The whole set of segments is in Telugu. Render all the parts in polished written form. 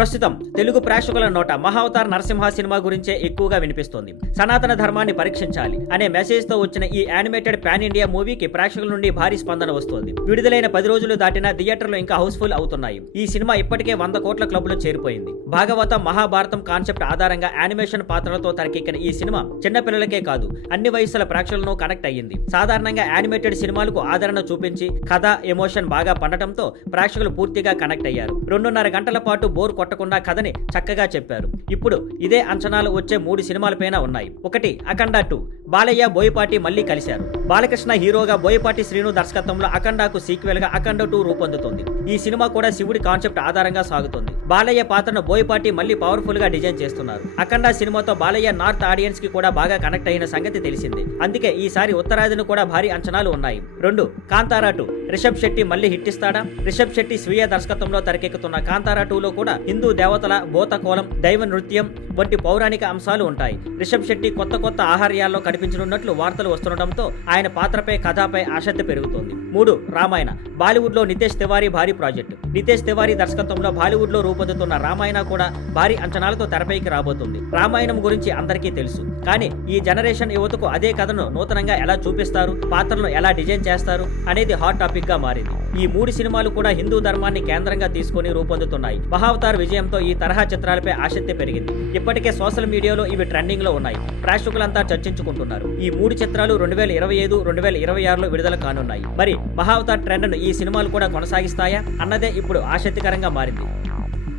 ప్రస్తుతం తెలుగు ప్రేక్షకుల నోట మహావతార్ నరసింహ సినిమా గురించే ఎక్కువగా వినిపిస్తోంది. సనాతన ధర్మాన్ని పరీక్షించాలి అనే మెసేజ్ తో వచ్చిన ఈ యానిమేటెడ్ పాన్ ఇండియా మూవీకి ప్రేక్షకుల నుండి భారీ స్పందన వస్తోంది. విడుదలైన 10 రోజులు దాటిన థియేటర్లు ఇంకా హౌస్ఫుల్ అవుతున్నాయి. ఈ సినిమా ఇప్పటికే 100 కోట్ల క్లబ్లో చేరిపోయింది. భాగవతం మహాభారతం కాన్సెప్ట్ ఆధారంగా యానిమేషన్ పాత్రలతో తెరకెక్కిన ఈ సినిమా చిన్నపిల్లలకే కాదు అన్ని వయసుల ప్రేక్షకులను కనెక్ట్ అయ్యింది. సాధారణంగా యానిమేటెడ్ సినిమాలకు ఆదరణ చూపించి కథ ఎమోషన్ బాగా పండటంతో ప్రేక్షకులు పూర్తిగా కనెక్ట్ అయ్యారు. 2.5 గంటల పాటు బోర్ కొట్టకుండా కథని చక్కగా చెప్పారు. ఇప్పుడు ఇదే అంచనాలు వచ్చే 3 సినిమాలపైన ఉన్నాయి. ఒకటి అఖండ 2. బాలయ్య బోయపాటి మళ్లీ కలిశారు. బాలకృష్ణ హీరోగా బోయపాటి శ్రీను దర్శకత్వంలో అఖండకు సీక్వెల్ గా అఖండ 2 రూపొందుతుంది. ఈ సినిమా కూడా శివుడి కాన్సెప్ట్ ఆధారంగా సాగుతుంది. బాలయ్య పాత్రను బోయపాటి మళ్లీ పవర్ఫుల్ గా డిజైన్ చేస్తున్నారు. అఖండ సినిమాతో బాలయ్య నార్త్ ఆడియన్స్ కి కూడా బాగా కనెక్ట్ అయిన సంగతి తెలిసిందే. అందుకే ఈసారి ఉత్తరాదిని కూడా భారీ అంచనాలు ఉన్నాయి. 2 కాంతారా 2. రిషబ్ శెట్టి మళ్లీ హిట్ ఇస్తాడా? రిషబ్ శెట్టి స్వీయ దర్శకత్వంలో తెరకెక్కుతున్న కాంతారా 2లో కూడా హిందూ దేవతల భూతకోలం, దైవ నృత్యం వంటి పౌరాణిక అంశాలు ఉంటాయి. రిషబ్ శెట్టి కొత్త ఆహార్యాల్లో కనిపించనున్నట్లు వార్తలు వస్తుండటంతో ఆయన పాత్రపై కథపై ఆసక్తి పెరుగుతోంది. 3 రామాయణ. బాలీవుడ్ లో నితేష్ తివారీ భారీ ప్రాజెక్టు. నితేష్ తివారీ దర్శకత్వంలో బాలీవుడ్ లో రూపొందుతున్న రామాయణ కూడా భారీ అంచనాలతో తెరపైకి రాబోతుంది. రామాయణం గురించి అందరికీ తెలుసు, కానీ ఈ జనరేషన్ యువతకు అదే కథను నూతనంగా ఎలా చూపిస్తారు, పాత్రలను ఎలా డిజైన్ చేస్తారు అనేది హాట్ టాపిక్ గా మారింది. ఈ 3 సినిమాలు కూడా హిందూ ధర్మాన్ని కేంద్రంగా తీసుకుని రూపొందుతున్నాయి. మహావతార్ విజయంతో ఈ తరహా చిత్రాలపై ఆసక్తి పెరిగింది. ఇప్పటికే సోషల్ మీడియాలో ఇవి ట్రెండింగ్ లో ఉన్నాయి. ప్రేక్షకులంతా చర్చించుకుంటున్నారు. ఈ 3 చిత్రాలు 2025, 2026లో విడుదల కానున్నాయి. మరి మహావతార్ ట్రెండ్ ను ఈ సినిమాలు కూడా కొనసాగిస్తాయా అన్నదే ఇప్పుడు ఆసక్తికరంగా మారింది.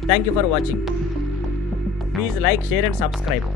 Thank you for watching. Please like, share and subscribe.